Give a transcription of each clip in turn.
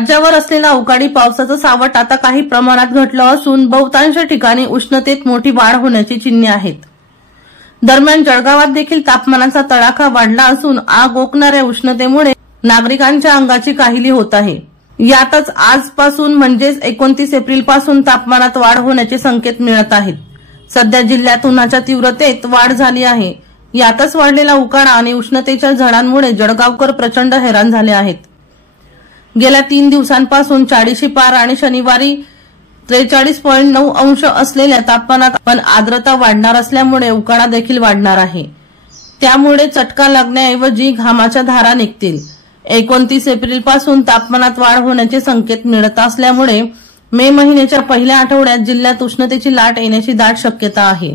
राज्यावर असलेला अवकाळी पावसाचं सावट आता काही प्रमाणात घटलं असून बहुतांश ठिकाणी उष्णतेत मोठी वाढ होण्याची चिन्हे आहेत। दरम्यान जळगावात देखील तापमानाचा तडाखा वाढला असून आग ओकणाऱ्या उष्णतेमुळे नागरिकांच्या अंगाची काहिली होत आहे। यातच आजपासून म्हणजेच 29 एप्रिल पासून तापमानात वाढ होण्याचे संकेत मिळत आहेत। सध्या जिल्ह्यात उन्हाच्या तीव्रतेत वाढ झाली आहे। यातच वाढलेला उकाडा आणि उष्णतेच्या झळांमुळे जळगावकर प्रचंड हैराण झाले आहेत। गेल्या 3 दिवसांपासून 40शी पार आणि शनिवारी 43.9 अंश असलेल्या तापमानात पण आर्द्रता वाढणार असल्यामुळे उकाडा देखील वाढणार आहे। त्यामुळे चटका लागण्याऐवजी घामाच्या धारा निघतील। 29 एप्रिल पासून तापमानात वाढ होण्याचे संकेत मिळत असल्यामुळे मे महिन्याच्या पहिल्या आठवड्यात जिल्ह्यात उष्णतेची लाट येण्याची दाट शक्यता आहे।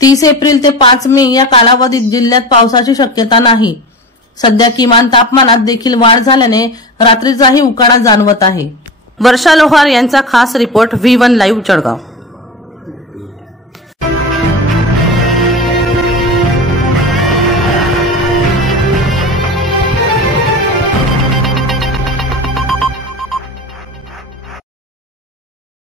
30 एप्रिल ते 5 मे या कालावधीत जिल्ह्यात पावसाची शक्यता नाही। सध्या किमान तापमानात देखील वाढ झाल्याने रात्रीचाही उकाडा जाणवत आहे। वर्षा लोहार यांचा खास रिपोर्ट V1 लाईव्ह जळगाव।